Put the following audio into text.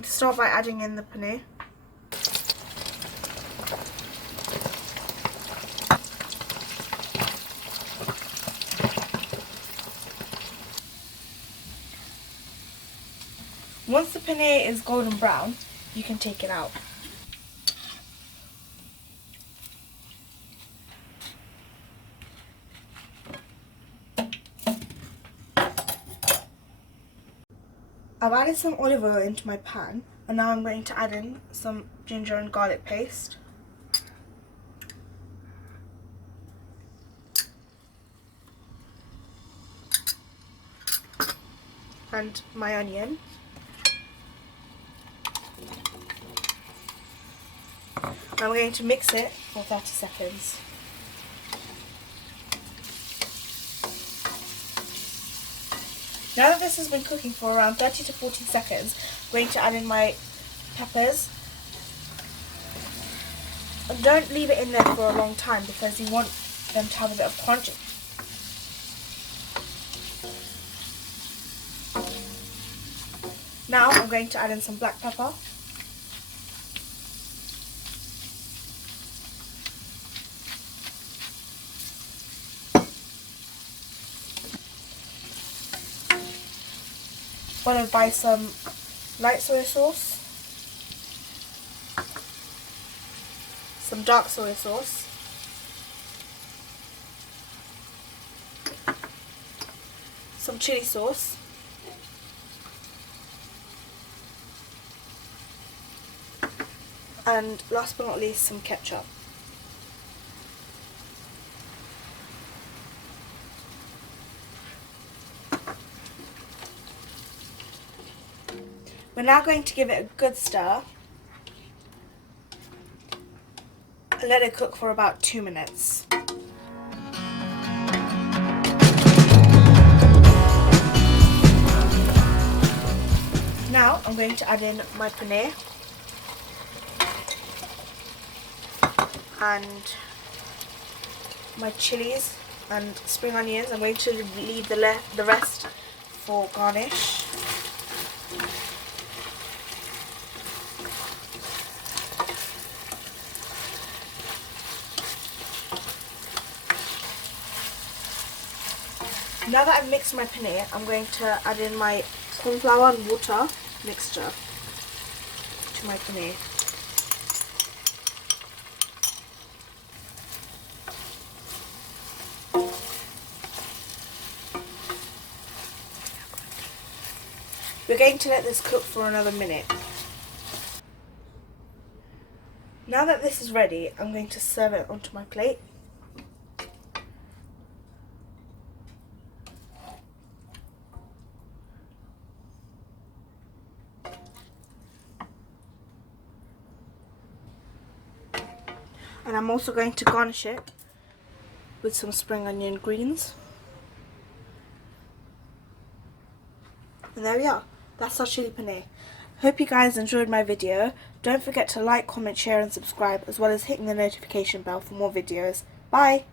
going to start by adding in the paneer. Once the paneer is golden brown, you can take it out. I've added some olive oil into my pan, and now I'm going to add in some ginger and garlic paste. And my onion. I'm going to mix it for 30 seconds. Now that this has been cooking for around 30 to 40 seconds, I'm going to add in my peppers. And don't leave it in there for a long time because you want them to have a bit of crunch. Now I'm going to add in some black pepper. Followed by some light soy sauce, some dark soy sauce, some chili sauce, and last but not least some ketchup. We're now going to give it a good stir and let it cook for about 2 minutes. Now I'm going to add in my paneer and my chilies and spring onions. I'm going to leave the rest for garnish. Now that I've mixed my paneer, I'm going to add in my corn flour and water mixture to my paneer. We're going to let this cook for another minute. Now that this is ready, I'm going to serve it onto my plate. And I'm also going to garnish it with some spring onion greens. And there we are. That's our chili paneer. Hope you guys enjoyed my video. Don't forget to like, comment, share and subscribe, as well as hitting the notification bell for more videos. Bye!